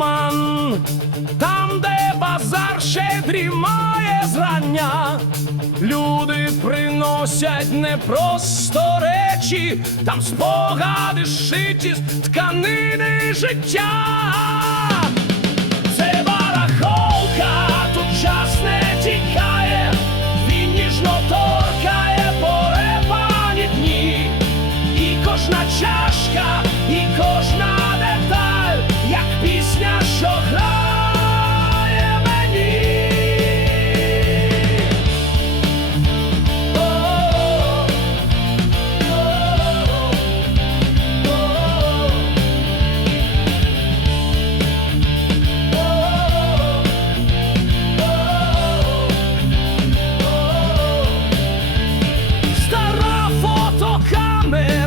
туман, там, де базар ще дрімає зрання, люди приносять не просто речі, там спогади шиті з тканини життя.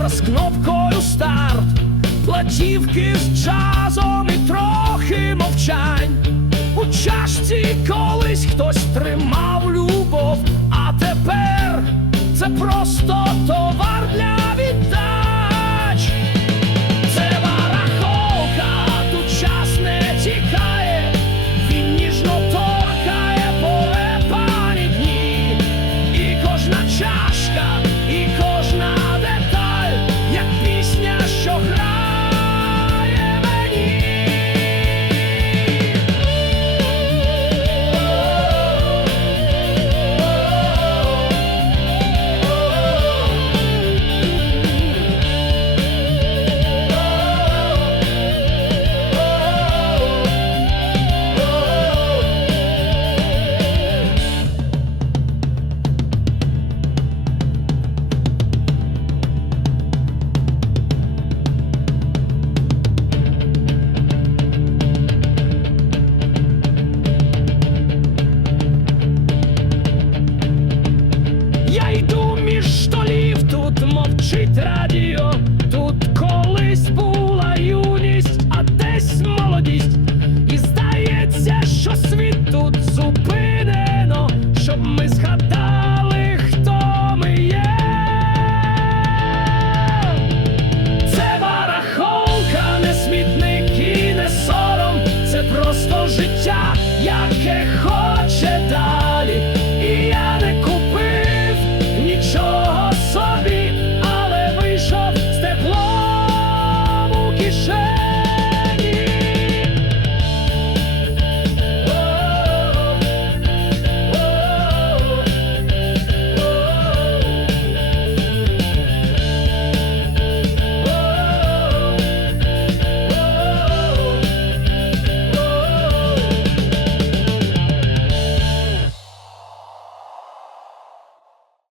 з кнопкою старт, платівки з часом і трохи мовчань. мовчить радіо, тут колись була юність, а десь молодість. І здається, що світ тут зупинено, щоб ми згадали, хто ми є. Це барахолка, не смітник і не сором, це просто життя, яке хоче.